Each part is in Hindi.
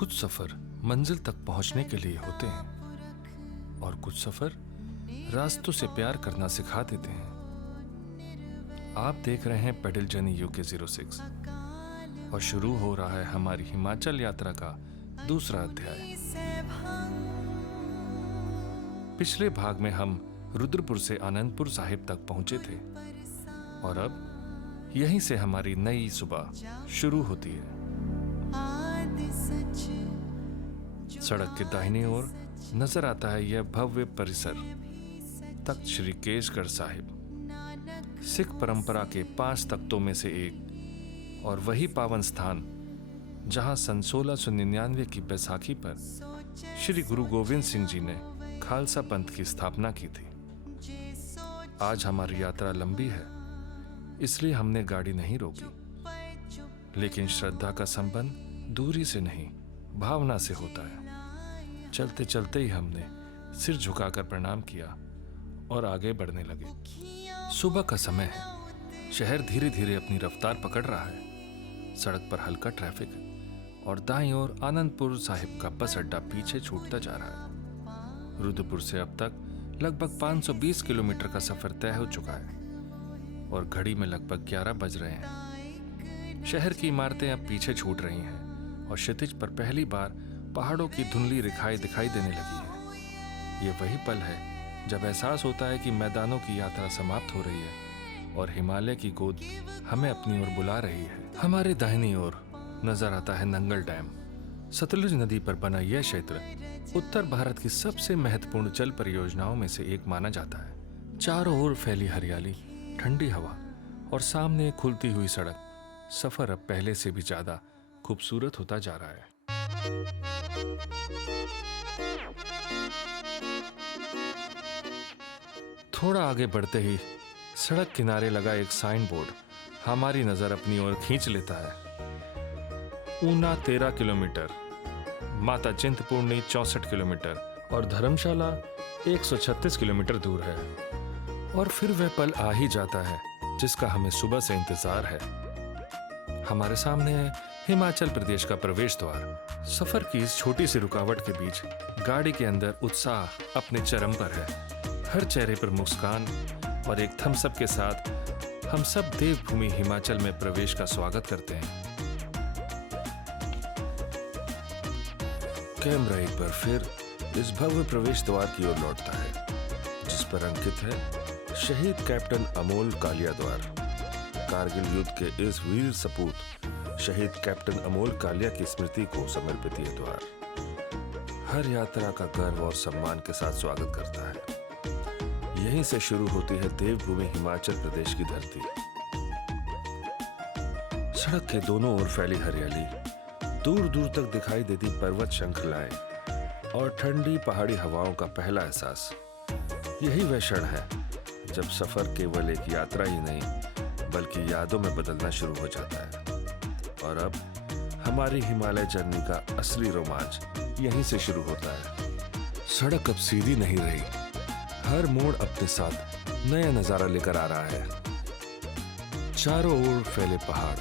कुछ सफर मंजिल तक पहुंचने के लिए होते हैं और कुछ सफर रास्तों से प्यार करना सिखा देते हैं। आप देख रहे हैं पेडल जर्नी यूके 06 और शुरू हो रहा है हमारी हिमाचल यात्रा का दूसरा अध्याय। पिछले भाग में हम रुद्रपुर से आनंदपुर साहिब तक पहुंचे थे और अब यहीं से हमारी नई सुबह शुरू होती है। सड़क के दाहिनी ओर नजर आता है यह भव्य परिसर तख्त श्री केशगढ़ साहिब, सिख परंपरा के 5 तख्तों में से एक और वही पावन स्थान जहां सन 1699 की बैसाखी पर श्री गुरु गोविंद सिंह जी ने खालसा पंथ की स्थापना की थी। आज हमारी यात्रा लंबी है, इसलिए हमने गाड़ी नहीं रोकी, लेकिन श्रद्धा का संबंध दूरी से नहीं भावना से होता है। चलते चलते ही हमने सिर झुकाकर प्रणाम किया और आगे बढ़ने लगे। सुबह का समय है, शहर धीरे धीरे अपनी रफ्तार पकड़ रहा है। सड़क पर हल्का ट्रैफिक है और दाईं ओर आनंदपुर साहिब का बस अड्डा पीछे छूटता जा रहा है। रुद्रपुर से अब तक लगभग 520 किलोमीटर का सफर तय हो चुका है और घड़ी में लगभग 11 बज रहे हैं। शहर की इमारतें अब पीछे छूट रही हैं और क्षितिज पर पहली बार पहाड़ों की धुंधली रेखाएं दिखाई देने लगी है। ये वही पल है जब एहसास होता है कि मैदानों की यात्रा समाप्त हो रही है और हिमालय की गोद हमें अपनी ओर बुला रही है। हमारे दाहिनी ओर नजर आता है नंगल डैम। सतलुज नदी पर बना यह क्षेत्र उत्तर भारत की सबसे महत्वपूर्ण जल परियोजनाओं में से एक माना जाता है। चारों ओर फैली हरियाली, ठंडी हवा और सामने खुलती हुई सड़क। सफर अब पहले से भी ज्यादा खूबसूरत होता जा रहा है। थोड़ा आगे बढ़ते ही सड़क किनारे लगा एक साइन बोर्ड हमारी नजर अपनी ओर खींच लेता है। ऊना 13 किलोमीटर, माता चिंतपूर्णी 64 किलोमीटर और धर्मशाला 136 किलोमीटर दूर है। और फिर वह पल आ ही जाता है जिसका हमें सुबह से इंतजार है। हमारे सामने है हिमाचल प्रदेश का प्रवेश द्वार। सफर की इस छोटी सी रुकावट के बीच गाड़ी के अंदर उत्साह अपने चरम पर है। हर चेहरे पर मुस्कान और एक थम्स अप के साथ हम सब देवभूमि हिमाचल में प्रवेश का स्वागत करते हैं। कैमरा एक बार फिर इस भव्य प्रवेश द्वार की ओर लौटता है जिस पर अंकित है शहीद कैप्टन अमोल कालिया द्वार। कारगिल युद्ध के इस वीर सपूत शहीद कैप्टन अमोल कालिया की स्मृति को समर्पित यह द्वार हर यात्रा का गर्व और सम्मान के साथ स्वागत करता है। यहीं से शुरू होती है देवभूमि हिमाचल प्रदेश की धरती। सड़क के दोनों ओर फैली हरियाली, दूर दूर तक दिखाई देती पर्वत श्रृंखलाएं और ठंडी पहाड़ी हवाओं का पहला एहसास। यही वह क्षण है जब सफर केवल एक यात्रा ही नहीं बल्कि यादों में बदलना शुरू हो जाता है। और अब हमारी हिमालय जर्नी का असली रोमांच यहीं से शुरू होता है। सड़क अब सीधी नहीं रही, हर मोड़ अपने साथ नया नजारा लेकर आ रहा है। चारों ओर फैले पहाड़,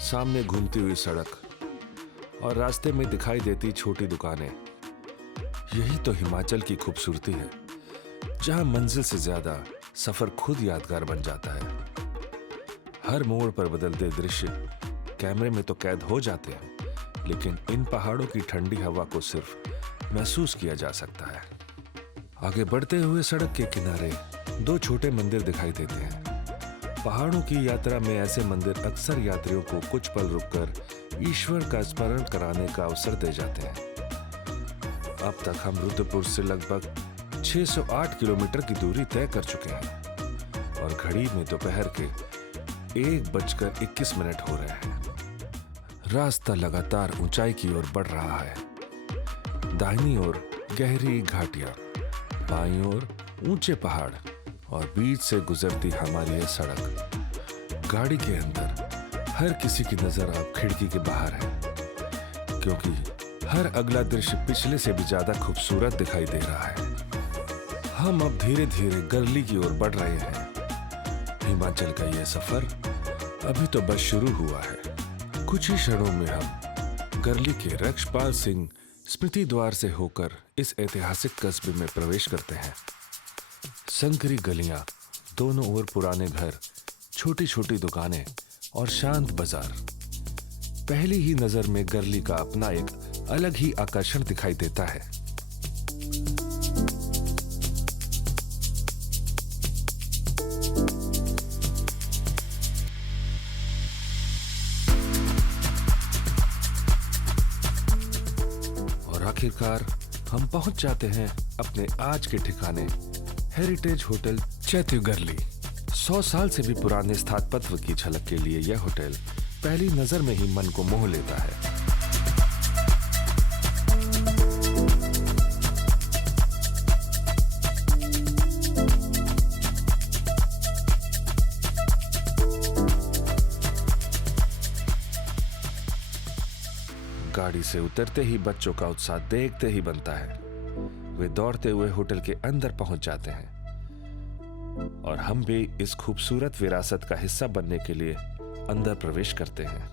सामने घूमती हुई सड़क और रास्ते में दिखाई देती छोटी दुकानें। यही तो हिमाचल की खूबसूरती है, जहां मंजिल से ज्यादा सफर खुद यादगार बन जाता है। हर मोड़ पर बदलते दृश्य कैमरे में तो कैद हो जाते हैं, लेकिन इन पहाड़ों की ठंडी हवा को सिर्फ महसूस किया जा सकता है। आगे बढ़ते हुए सड़क के किनारे 2 छोटे मंदिर दिखाई देते हैं। पहाड़ों की यात्रा में ऐसे मंदिर अक्सर यात्रियों को कुछ पल रुककर ईश्वर का स्मरण कराने का अवसर दे जाते हैं। अब तक हम रुद्रपुर से लगभग 608 किलोमीटर की दूरी तय कर चुके हैं और घड़ी में दोपहर के 1:21 हो रहे हैं। रास्ता लगातार ऊंचाई की ओर बढ़ रहा है। दाहिनी ओर गहरी घाटियां, बाईं ओर ऊंचे पहाड़ और बीच से गुजरती हमारी यह सड़क। गाड़ी के अंदर हर किसी की नजर अब खिड़की के बाहर है, क्योंकि हर अगला दृश्य पिछले से भी ज्यादा खूबसूरत दिखाई दे रहा है। हम अब धीरे धीरे गर्ली की ओर बढ़ रहे हैं। हिमाचल का यह सफर अभी तो बस शुरू हुआ है। कुछ ही क्षणों में हम गर्ली के रक्षपाल सिंह स्मृति द्वार से होकर इस ऐतिहासिक कस्बे में प्रवेश करते हैं। संकरी गलियां, दोनों ओर पुराने घर, छोटी छोटी दुकानें और शांत बाजार। पहली ही नजर में गर्ली का अपना एक अलग ही आकर्षण दिखाई देता है। और आखिरकार हम पहुंच जाते हैं अपने आज के ठिकाने, हेरिटेज होटल चैत्य गर्ली। 100 साल से भी पुराने स्थापत्य की झलक के लिए यह होटल पहली नजर में ही मन को मोह लेता है। गाड़ी से उतरते ही बच्चों का उत्साह देखते ही बनता है। वे दौड़ते हुए होटल के अंदर पहुंच जाते हैं और हम भी इस खूबसूरत विरासत का हिस्सा बनने के लिए अंदर प्रवेश करते हैं।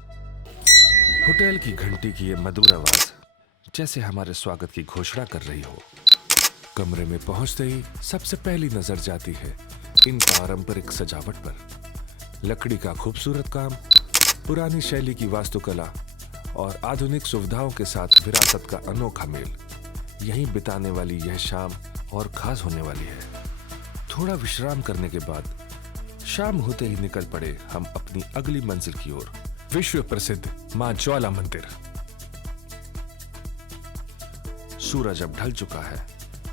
होटल की घंटी की ये मधुर आवाज जैसे हमारे स्वागत की घोषणा कर रही हो। कमरे में पहुंचते ही सबसे पहली नजर जाती है इन पारंपरिक सजावट पर। लकड़ी का खूबसूरत काम, पुरानी शैली की वास्तुकला और आधुनिक सुविधाओं के साथ विरासत का अनोखा मेल। यहीं बिताने वाली यह शाम और खास होने वाली है। थोड़ा विश्राम करने के बाद शाम होते ही निकल पड़े हम अपनी अगली मंजिल की ओर, विश्व प्रसिद्ध मां ज्वाला मंदिर। सूरज अब ढल चुका है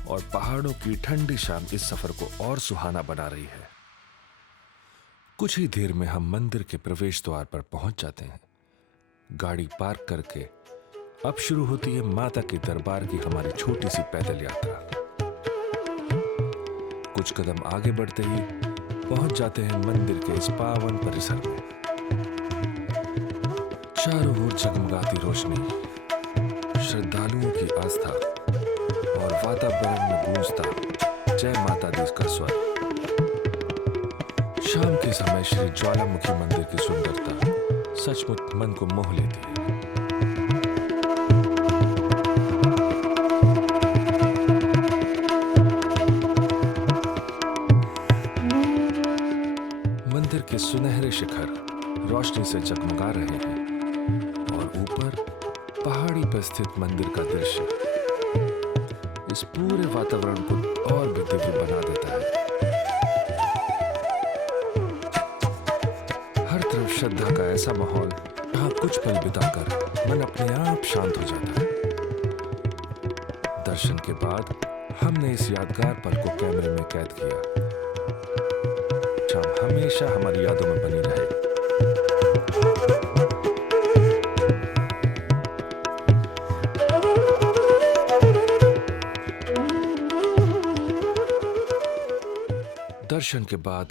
और पहाड़ों की ठंडी शाम इस सफर को और सुहाना बना रही है। कुछ ही देर में हम मंदिर के प्रवेश द्वार पर पहुंच जाते हैं। गाड़ी पार्क करके अब शुरू होती है माता के दरबार की हमारी छोटी सी पैदल यात्रा। कुछ कदम आगे बढ़ते ही पहुंच जाते हैं मंदिर के इस पावन परिसर में। चारों ओर जगमगाती रोशनी, श्रद्धालुओं की आस्था और वातावरण में गूंजता जय माता दी का स्वर। शाम के समय श्री ज्वालामुखी मंदिर की सुंदरता सचमुच मन को मोह लेती है। मंदिर के सुनहरे शिखर रोशनी से जगमगा रहे हैं और ऊपर पहाड़ी पर स्थित मंदिर का दृश्य इस पूरे वातावरण को और भी दिव्य बना देता है। हर तरफ श्रद्धा का ऐसा माहौल, जहाँ कुछ पल बिताकर मन अपने आप शांत हो जाता है। दर्शन के बाद हमने इस यादगार पल को कैमरे में कैद किया। शाम हमेशा हमारी यादों में बनी रहे। दर्शन के बाद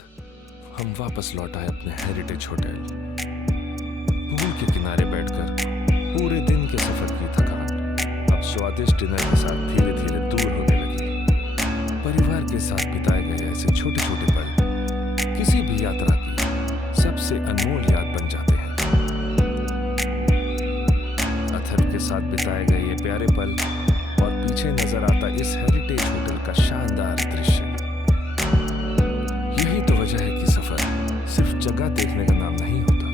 हम वापस लौट आए अपने हेरिटेज होटल। पूल के किनारे बैठकर पूरे दिन के सफर की थकान अब स्वादिष्ट डिनर के साथ धीरे धीरे दूर होने लगी। परिवार के साथ बिताए गए ऐसे छोटे छोटे पल किसी भी यात्रा की सबसे अनमोल याद बन जाते हैं। अथर्व के साथ बिताए गए ये प्यारे पल और पीछे नजर आता इस हेरिटेज होटल का शानदार दृश्य, यही तो वजह है कि सफर सिर्फ जगह देखने का नाम नहीं होता,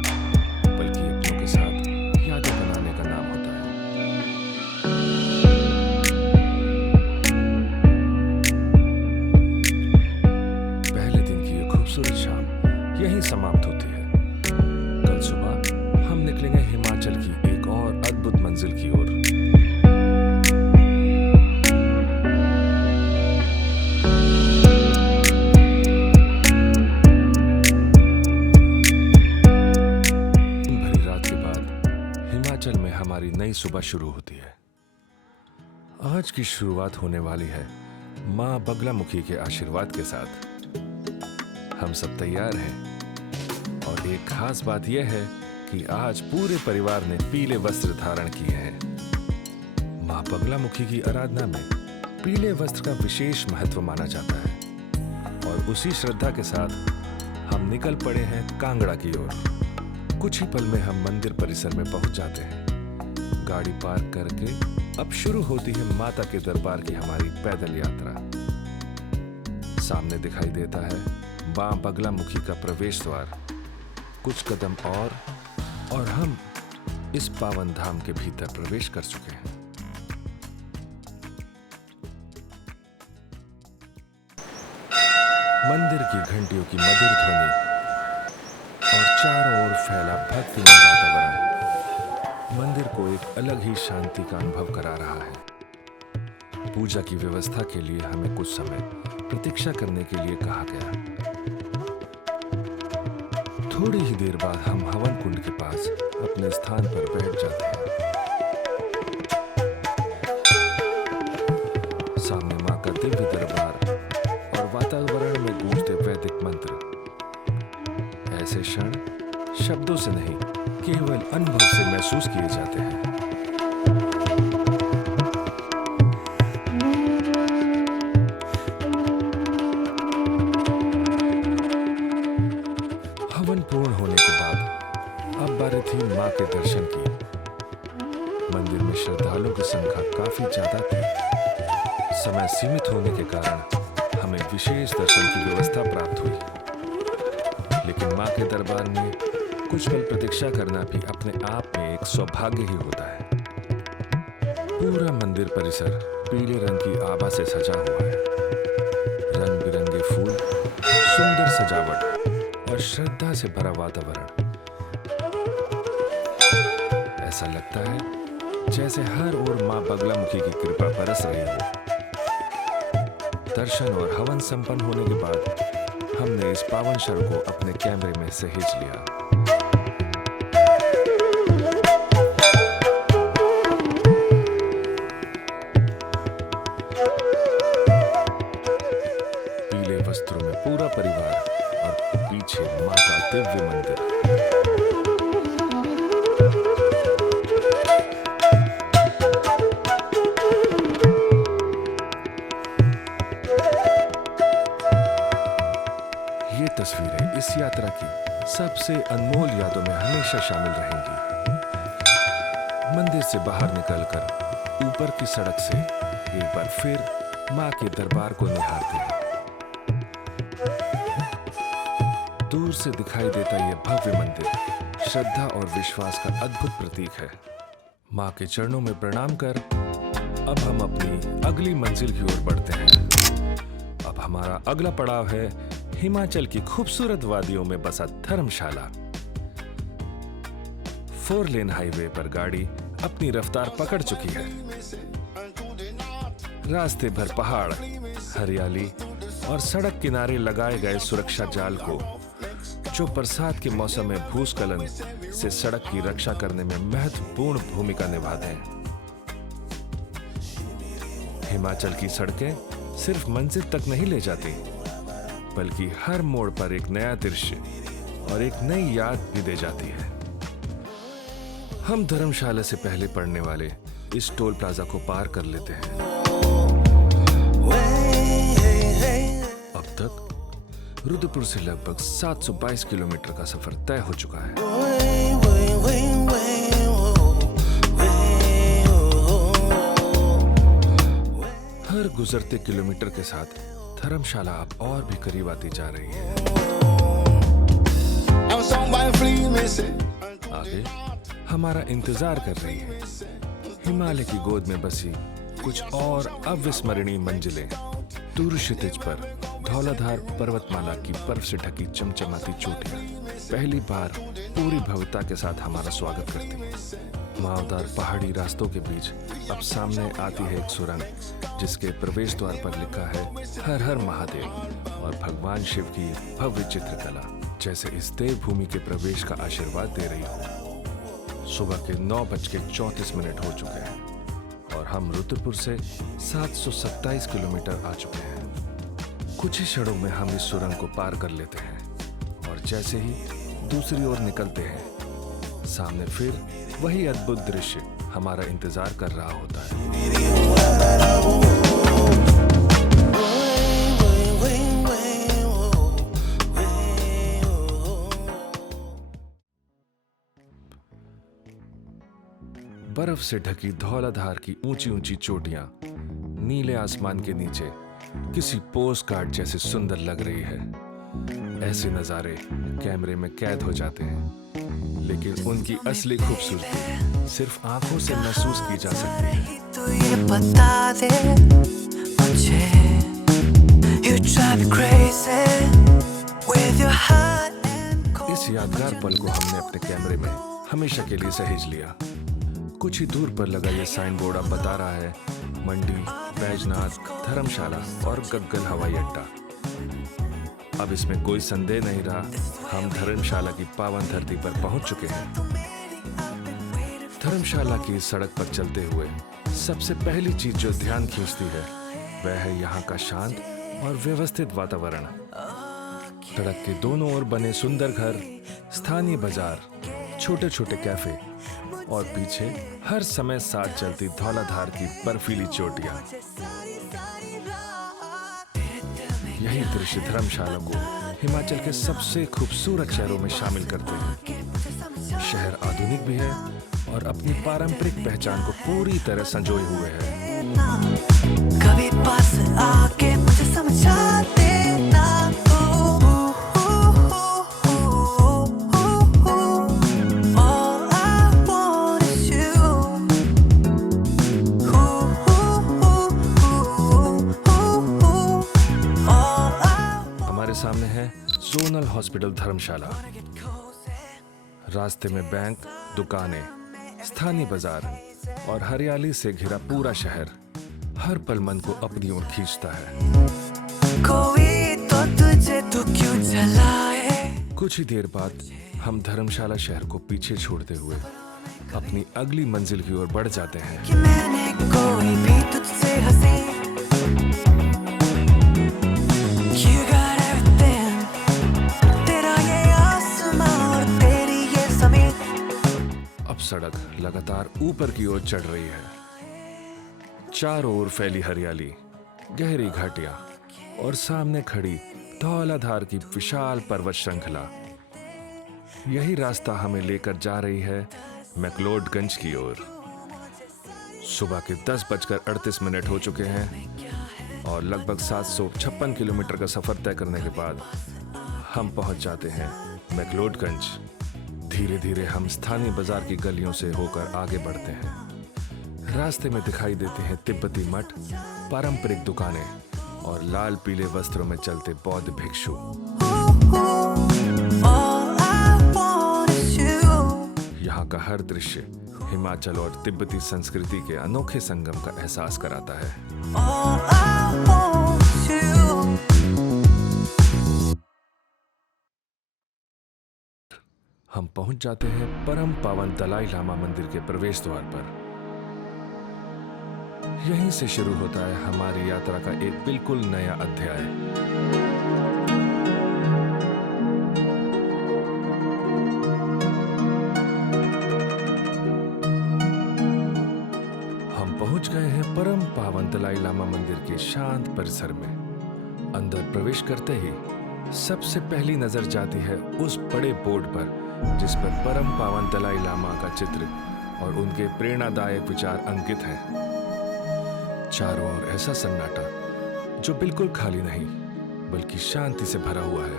बल्कि अपनों के साथ यादें बनाने का नाम होता है। पहले दिन की ये खूबसूरत शाम यहीं समाप्त होती है। कल सुबह हम निकलेंगे हिमाचल की एक और अद्भुत मंजिल की ओर। हमारी नई सुबह शुरू होती है। आज की शुरुआत होने वाली है मां बगलामुखी के आशीर्वाद के साथ। हम सब तैयार हैं और एक खास बात यह है कि आज पूरे परिवार ने पीले वस्त्र धारण किए हैं। मां बगलामुखी की आराधना में पीले वस्त्र का विशेष महत्व माना जाता है और उसी श्रद्धा के साथ हम निकल पड़े हैं कांगड़ा की ओर। कुछ ही पल में हम मंदिर परिसर में पहुंच जाते हैं। गाड़ी पार्क करके अब शुरू होती है माता के दरबार की हमारी पैदल यात्रा। सामने दिखाई देता है मां बगलामुखी का प्रवेश द्वार। कुछ कदम और हम इस पावन धाम के भीतर प्रवेश कर चुके हैं। मंदिर की घंटियों की मधुर ध्वनि और चारों ओर फैला भक्तिमय वातावरण मंदिर को एक अलग ही शांति का अनुभव करा रहा है। पूजा की व्यवस्था के लिए हमें कुछ समय प्रतीक्षा करने के लिए कहा गया। थोड़ी ही देर बाद हम हवन कुंड के पास अपने स्थान पर बैठ जाते हैं। सामने मां का दिव्य दरबार और वातावरण में गूंजते वैदिक मंत्र। ऐसे क्षण शब्दों से नहीं, केवल अनुभव से महसूस किए जाते हैं। हवन पूर्ण होने के बाद अब बारी थी मां के दर्शन की। मंदिर में श्रद्धालुओं की संख्या काफी ज्यादा थी। समय सीमित होने के कारण हमें विशेष दर्शन की व्यवस्था प्राप्त हुई, लेकिन मां के दरबार में कुछ पल प्रतीक्षा करना भी अपने आप में एक सौभाग्य ही होता है। पूरा मंदिर परिसर पीले रंग की आभा से सजा हुआ है। रंग बिरंगे फूल, सुंदर सजावट और श्रद्धा से भरा वातावरण। ऐसा लगता है जैसे हर ओर मां बगलामुखी की कृपा बरस रही हो। दर्शन और हवन संपन्न होने के बाद हमने इस पावन क्षण को अपने कैमरे में सहेज लिया। पीले वस्त्रों में पूरा परिवार और पीछे मां का दिव्य मंदिर। ये तस्वीरें इस यात्रा की सबसे अनमोल यादों में हमेशा शामिल रहेंगी। मंदिर से बाहर निकलकर ऊपर की सड़क से एक बार फिर मां के दरबार को निहारते हैं। दूर से दिखाई देता यह भव्य मंदिर श्रद्धा और विश्वास का अद्भुत प्रतीक है। मां के चरणों में प्रणाम कर अब हम अपनी अगली मंजिल की ओर बढ़ते हैं। अब हमारा अगला पड़ाव है हिमाचल की खूबसूरत वादियों में बसा धर्मशाला। 4 लेन हाईवे पर गाड़ी अपनी रफ्तार पकड़ चुकी है। रास्ते भर पहाड़, हरियाली और सड़क किनारे लगाए गए सुरक्षा जाल को, जो बरसात के मौसम में भूस्खलन से सड़क की रक्षा करने में महत्वपूर्ण भूमिका निभाते हैं। हिमाचल की सड़कें सिर्फ मंजिल तक नहीं ले जाती, बल्कि हर मोड़ पर एक नया दृश्य और एक नई याद भी दे जाती है। हम धर्मशाला से पहले पड़ने वाले इस टोल प्लाजा को पार कर लेते हैं। अब तक रुद्रपुर से लगभग 722 किलोमीटर का सफर तय हो चुका है। हर गुजरते किलोमीटर के साथ धर्मशाला अब और भी करीब आती जा रही है। आगे हमारा इंतजार कर रही है हिमालय की गोद में बसी कुछ और अविस्मरणीय मंजिलें। दूर क्षितिज पर धौलाधार पर्वतमाला की बर्फ से ढकी चमचमाती चोटियां पहली बार पूरी भव्यता के साथ हमारा स्वागत करती हैं। मावदार पहाड़ी रास्तों के बीच अब सामने आती है एक सुरंग, जिसके प्रवेश द्वार पर लिखा है हर हर महादेव और भगवान शिव की भव्य चित्रकला, जैसे इस देवभूमि के प्रवेश का आशीर्वाद दे रही हो। सुबह के 9:34 हो चुके हैं और हम रुद्रपुर से 727 किलोमीटर आ चुके हैं। कुछ ही क्षणों में हम इस सुरंग को पार कर लेते हैं और जैसे ही दूसरी ओर निकलते हैं, सामने फिर वही अद्भुत दृश्य हमारा इंतजार कर रहा होता है। बर्फ से ढकी धौलाधार की ऊंची ऊंची चोटियां नीले आसमान के नीचे किसी पोस्ट कार्ड जैसे सुंदर लग रही है। ऐसे नजारे कैमरे में कैद हो जाते हैं, लेकिन उनकी असली खूबसूरती सिर्फ आंखों से महसूस की जा सकती है। तो ये बता दे मुझे, you drive me crazy with your heart and cold. इस यादगार पल को हमने अपने कैमरे में हमेशा के लिए सहेज लिया। कुछ ही दूर पर लगा ये साइन बोर्ड अब बता रहा है मंडी, बैजनाथ, धर्मशाला और गग्गल हवाई अड्डा। अब इसमें कोई संदेह नहीं रहा, हम धर्मशाला की पावन धरती पर पहुंच चुके हैं। धर्मशाला की सड़क पर चलते हुए सबसे पहली चीज जो ध्यान खींचती है वह है यहाँ का शांत और व्यवस्थित वातावरण। सड़क के दोनों ओर बने सुंदर घर, स्थानीय बाजार, छोटे छोटे कैफे और पीछे हर समय साथ चलती धौलाधार की बर्फीली चोटियां। यही दृश्य धर्मशाला को हिमाचल के सबसे खूबसूरत शहरों में शामिल करते हैं। शहर आधुनिक भी है और अपनी पारंपरिक पहचान को पूरी तरह संजोए हुए है। कभी पास आके मुझे समझा देना। All I want is you. All I हमारे सामने है जोनल हॉस्पिटल धर्मशाला। रास्ते में बैंक, दुकानें, स्थानीय बाजार और हरियाली से घिरा पूरा शहर हर पल मन को अपनी ओर खींचता है। कोई तो तुझे तू क्यों जलाए। कुछ ही देर बाद हम धर्मशाला शहर को पीछे छोड़ते हुए अपनी अगली मंजिल की ओर बढ़ जाते हैं। कि मैंने कोई भी तुझसे हंसी। You got everything. तेरा ये आसमां और तेरी ये ज़मीन। अब सड़क लगातार ऊपर की ओर चढ़ रही है। चारों ओर फैली हरियाली, गहरी घाटियां और सामने खड़ी धौलाधार की विशाल पर्वत श्रृंखला। यही रास्ता हमें लेकर जा रही है मैक्लोडगंज की ओर। सुबह के 10:38 हो चुके हैं और लगभग 756 किलोमीटर का सफर तय करने के बाद हम पहुंच जाते हैं मैक्लोडगंज। धीरे धीरे हम स्थानीय बाजार की गलियों से होकर आगे बढ़ते हैं। रास्ते में दिखाई देते हैं तिब्बती मठ, पारंपरिक दुकानें और लाल पीले वस्त्रों में चलते बौद्ध भिक्षु। All I want is you. यहाँ का हर दृश्य हिमाचल और तिब्बती संस्कृति के अनोखे संगम का एहसास कराता है। All I want is you. हम पहुंच जाते हैं परम पावन दलाई लामा मंदिर के प्रवेश द्वार पर। यहीं से शुरू होता है हमारी यात्रा का एक बिल्कुल नया अध्याय। हम पहुंच गए हैं परम पावन दलाई लामा मंदिर के शांत परिसर में। अंदर प्रवेश करते ही सबसे पहली नजर जाती है उस बड़े बोर्ड पर जिस पर परम पावन दलाई लामा का चित्र और उनके प्रेरणादायक विचार अंकित हैं। चारों ओर ऐसा सन्नाटा जो बिल्कुल खाली नहीं बल्कि शांति से भरा हुआ है।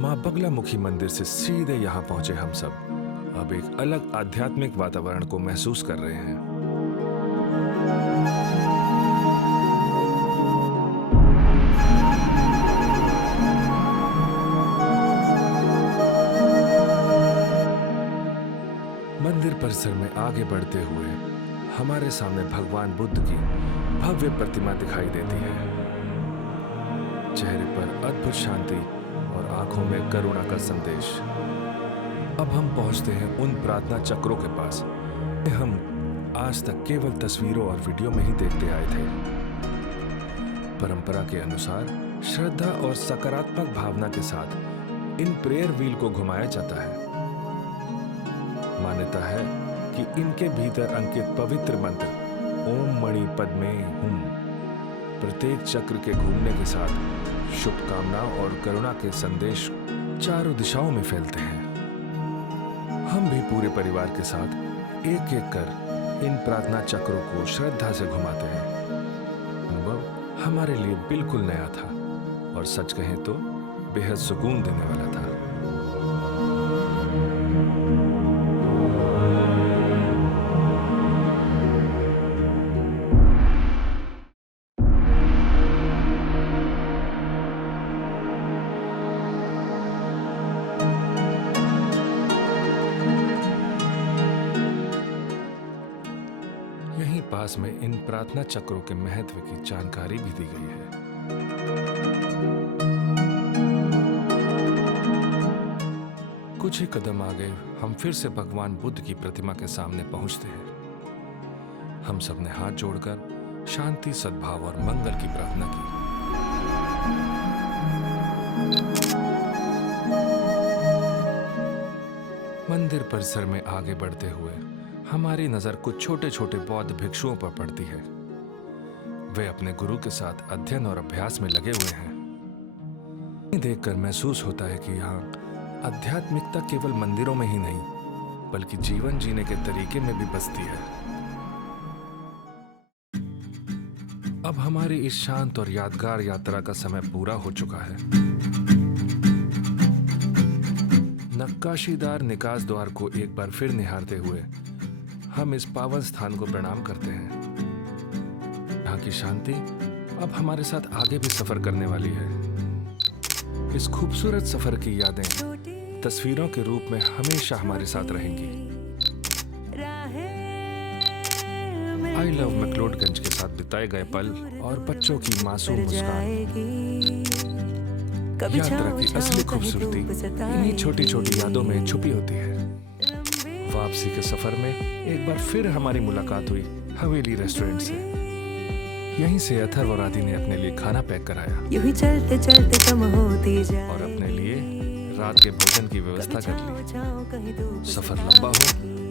मां बगलामुखी मंदिर से सीधे यहाँ पहुंचे हम सब अब एक अलग आध्यात्मिक वातावरण को महसूस कर रहे हैं। मंदिर परिसर में आगे बढ़ते हुए हमारे सामने भगवान बुद्ध की भव्य प्रतिमा दिखाई देती है। चेहरे पर अद्भुत शांति और आंखों में करुणा का संदेश। अब हम पहुंचते हैं उन प्रार्थना चक्रों के पास हम आज तक केवल तस्वीरों और वीडियो में ही देखते आए थे। परंपरा के अनुसार श्रद्धा और सकारात्मक भावना के साथ इन प्रेयर व्हील को घुमाया जाता है। मान्यता है कि इनके भीतर अंकित पवित्र मंत्र ओम मणि पद्मे हुम प्रत्येक चक्र के घूमने के साथ शुभकामना और करुणा के संदेश चारों दिशाओं में फैलते हैं। हम भी पूरे परिवार के साथ एक एक कर इन प्रार्थना चक्रों को श्रद्धा से घुमाते हैं। अनुभव हमारे लिए बिल्कुल नया था और सच कहें तो बेहद सुकून देने वाला था। यहीं पास में इन प्रार्थना चक्रों के महत्व की जानकारी भी दी गई है। कुछ ही कदम आगे हम फिर से भगवान बुद्ध की प्रतिमा के सामने पहुंचते हैं। हम सब ने हाथ जोड़कर शांति, सद्भाव और मंगल की प्रार्थना की। मंदिर परिसर में आगे बढ़ते हुए हमारी नजर कुछ छोटे छोटे बौद्ध भिक्षुओं पर पड़ती है। वे अपने गुरु के साथ अध्ययन और अभ्यास में लगे हुए हैं। देखकर महसूस होता है कि यहाँ आध्यात्मिकता केवल मंदिरों में ही नहीं, बल्कि जीवन जीने के तरीके में भी बसती है। अब हमारी इस शांत और यादगार यात्रा का समय पूरा हो चुका है। नक्काशीदार निकास द्वार को एक बार फिर निहारते हुए हम इस पावन स्थान को प्रणाम करते हैं। यहाँ की शांति अब हमारे साथ आगे भी सफर करने वाली है। इस खूबसूरत सफर की यादें तस्वीरों के रूप में हमेशा हमारे साथ रहेंगी। आई लव मैक्लोडगंज के साथ बिताए गए पल और बच्चों की मासूम मुस्कान, यात्रा की असली खूबसूरती इन्हीं छोटी छोटी यादों में छुपी होती है। वापसी के सफर में एक बार फिर हमारी मुलाकात हुई हवेली रेस्टोरेंट से। यहीं से अथर्व और आदि ने अपने लिए खाना पैक कराया। यूं ही चलते चलते कम होती जाए और अपने लिए रात के भोजन की व्यवस्था कर ली। सफर लंबा हो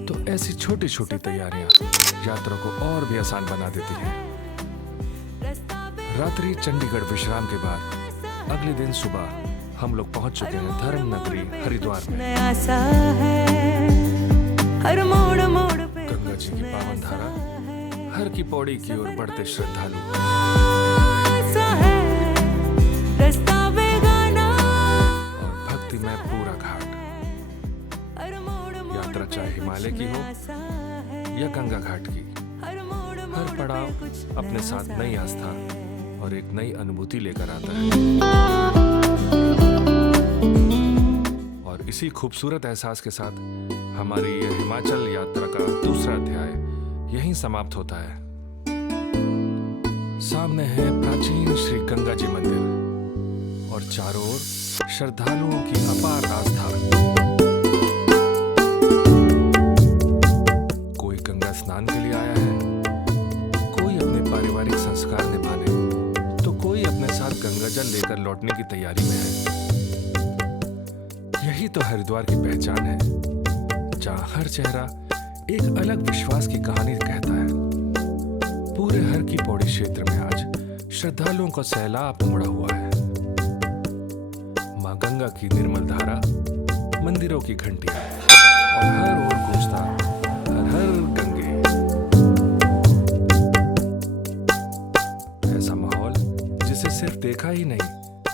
तो ऐसी छोटी छोटी तैयारियां यात्रा को और भी आसान बना देती हैं। रात्रि चंडीगढ़ विश्राम के बाद अगले दिन सुबह हम लोग पहुंच चुके हैं धर्म नगरी हरिद्वार में। हर मोड़ मोड़ पे गंगा जी की पावन धारा, हर की पौड़ी की ओर बढ़ते श्रद्धालु, और भक्ति में पूरा घाट। यात्रा चाहे हिमालय की हो या गंगा घाट की, हर पड़ाव अपने साथ नई आस्था और एक नई अनुभूति लेकर आता है। और इसी खूबसूरत एहसास के साथ हमारी यह हिमाचल यात्रा का दूसरा अध्याय यहीं समाप्त होता है। सामने है प्राचीन श्री गंगा जी मंदिर और चारों ओर श्रद्धालुओं की अपार आस्था। कोई गंगा स्नान के लिए आया है, कोई अपने पारिवारिक संस्कार निभाने, तो कोई अपने साथ गंगा जल लेकर लौटने की तैयारी में है। यही तो हरिद्वार की पहचान है, जहाँ हर चेहरा एक अलग विश्वास की कहानी कहता है। पूरे हर की पौड़ी क्षेत्र में आज श्रद्धालुओं का सैलाब उमड़ा हुआ है। माँ गंगा की निर्मल धारा, मंदिरों की घंटियां और हर ओर गूंजता हर हर गंगे। ऐसा माहौल जिसे सिर्फ देखा ही नहीं,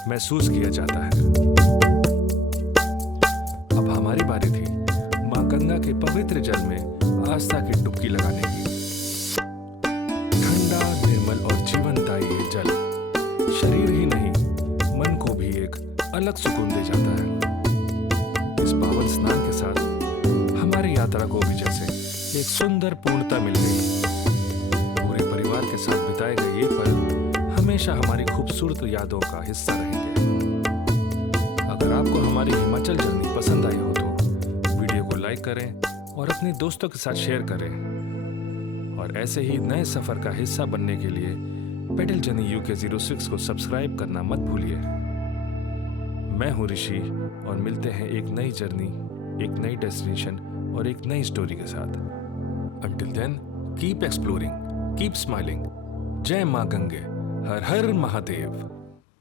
महसूस किया जाता है। अब हमारी बारी थी माँ गंगा के पवित्र जल में आस्था की डुबकी लगाने की। ठंडा, निर्मल और जीवनदायी ये जल शरीर ही नहीं, मन को भी एक अलग सुकून दे जाता है। इस पावन स्नान के साथ हमारी यात्रा को भी जैसे एक सुंदर पूर्णता मिल गई। पूरे परिवार के साथ बिताए गए ये पल हमेशा हमारी खूबसूरत यादों का हिस्सा रहेंगे। अगर आपको हमारी हिमाचल जर्नी पसंद आई हो तो वीडियो को लाइक करें और अपने दोस्तों के साथ शेयर करें। और ऐसे ही नए सफर का हिस्सा बनने के लिए पेडल जर्नी UK 06 को सब्सक्राइब करना मत भूलिए। मैं हूं ऋषि और मिलते हैं एक नई जर्नी, एक नई डेस्टिनेशन और एक नई स्टोरी के साथ। Until then, keep exploring, keep smiling. जय मां गंगे, हर हर महादेव।